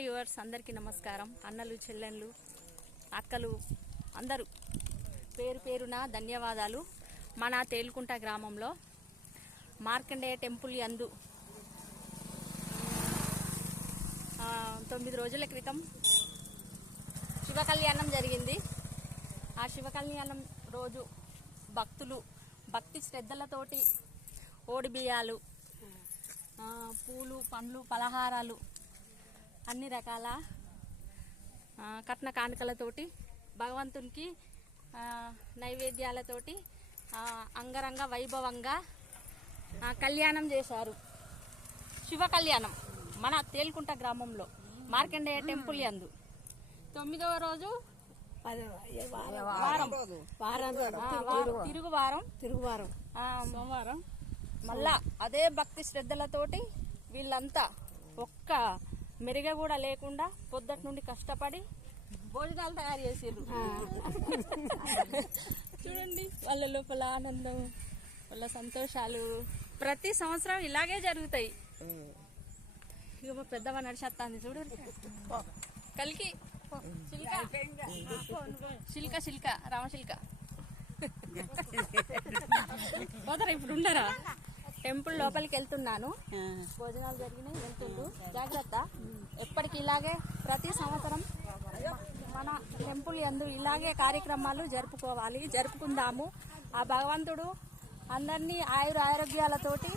Hi yours, అందరికీ నమస్కారం. అన్నలు, చెల్లెళ్ళు, అక్కలు అందరూ పేరు పేరున ధన్యవాదాలు. మన తేలుకుంట గ్రామంలో మార్కండేయ టెంపుల్ యందు 9 రోజుల క్రితం శివ కళ్యాణం జరిగింది. ఆ శివ కళ్యాణం రోజు భక్తులు భక్తి శ్రద్ధలతోటి ఓడి బియ్యాలు, పూలు, పండ్లు, పలహారాలు, అన్ని రకాల కట్న కానుకలతోటి భగవంతునికి నైవేద్యాలతోటి అంగరంగ వైభవంగా కళ్యాణం చేశారు. శివ కళ్యాణం మన తేలుకుంట గ్రామంలో మార్కండేయ టెంపుల్ యందు 9వ రోజు తిరుగువారం సోమవారం. మళ్ళా అదే భక్తి శ్రద్ధలతోటి వీళ్ళంతా ఒక్క మెరుగ కూడా లేకుండా పొద్దుటి నుండి కష్టపడి భోజనాలు తయారు చేసారు. చూడండి వాళ్ళ లోపల ఆనందం, వాళ్ళ సంతోషాలు ప్రతి సంవత్సరం ఇలాగే జరుగుతాయి. ఇక మా పెద్దమ్మ నడిచేస్తాంది చూడు. కలికి శిల్క రామశిల్క పోతారా? ఇప్పుడు ఉండరా? టెంపుల్ లోపలికి వెళ్తున్నాను. భోజనాలు జరిగినాయి, వెళ్తుండ్రు. జాగ్రత్త. ఎప్పటికి ఇలాగే ప్రతి సంవత్సరం మన టెంపుల్ యందు ఇలాగే కార్యక్రమాలు జరుపుకుందాము. ఆ భగవంతుడు అందరినీ ఆరోగ్యాలతోటి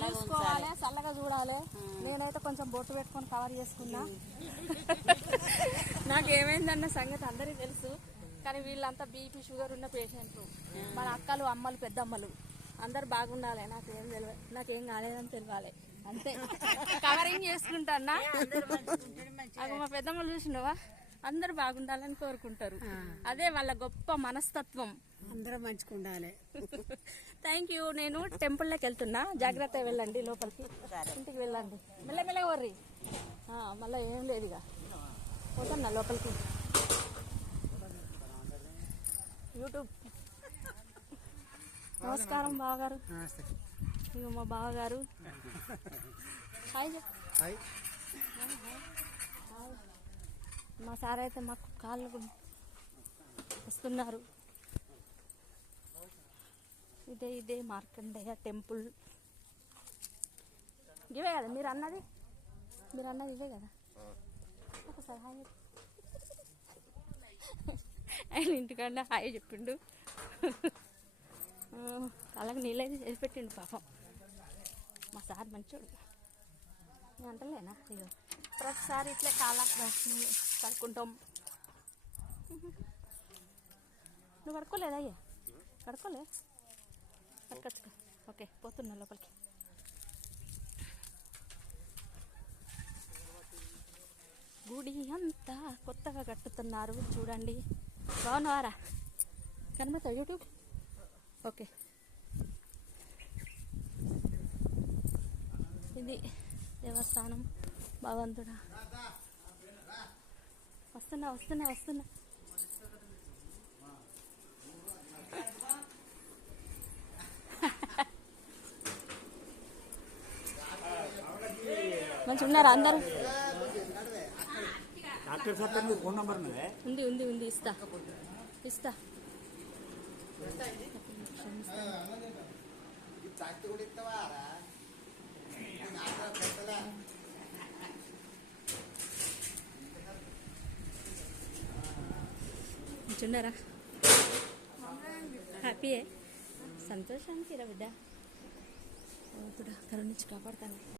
చూసుకోవాలి, చల్లగా చూడాలి. నేనైతే కొంచెం బొట్టు పెట్టుకొని కవర్ చేసుకున్నా. నాకేమైందన్న సంగతి అందరికీ తెలుసు. కానీ వీళ్ళంతా బీపీ, షుగర్ ఉన్న పేషెంట్లు, మన అక్కలు, అమ్మలు, పెద్దమ్మలు అందరు బాగుండాలి. నాకేం కాలేదని తెలియాలి అంతే. కవరింగ్ చేసుకుంటానా? అది మా పెద్దమ్మలు చూసినవా? అందరు బాగుండాలని కోరుకుంటారు. అదే వాళ్ళ గొప్ప మనస్తత్వం. అందరూ మంచిగా ఉండాలి. Thank you. నేను టెంపుల్లోకి వెళ్తున్నా. జాగ్రత్తగా వెళ్ళండి, లోపలికి ఇంటికి వెళ్ళండి. మెల్లమెల్లగా వర్రి. మళ్ళీ ఏం లేదు, ఇక పోతున్నా లోపలికి. యూట్యూబ్. నమస్కారం బావగారు. ఇక మా బావగారు హాయ్. మా సార్ అయితే మాకు కాళ్ళు వస్తున్నారు. ఇదే మార్కండేయ టెంపుల్. ఇవే కదా మీరు అన్నది ఇవే కదా. ఒకసారి హాయ్. ఆయన ఇంటికన్నా హాయ్ చెప్పిండు. అలాగే నీళ్ళైతే చేసి పెట్టిండు పాపం. మా సార్ మంచోడు. నేను అంటలేనా? ఇక ప్రతిసారి ఇట్లే కాళ్ళకు కడుక్కుంటాం. నువ్వు కడుక్కోలేదా? అయ్యా కడుక్కోలే. కడుకొచ్చుకో. ఓకే, పోతున్నా లోపలికి. గుడి అంతా కొత్తగా కట్టుతున్నారు చూడండి. బాగున్నావారా? కనబడతా యూట్యూబ్. ఓకే, ఇది దేవస్థానం. భగవంతుడా వస్తున్నా. మంచి ఉన్నారా అందరూ? ఉంది. ఇస్తా. మంచున్నారా? హ్యాపీయే, సంతోషానికి రా బిడ్డ. కరుణించి కాపాడుతాను.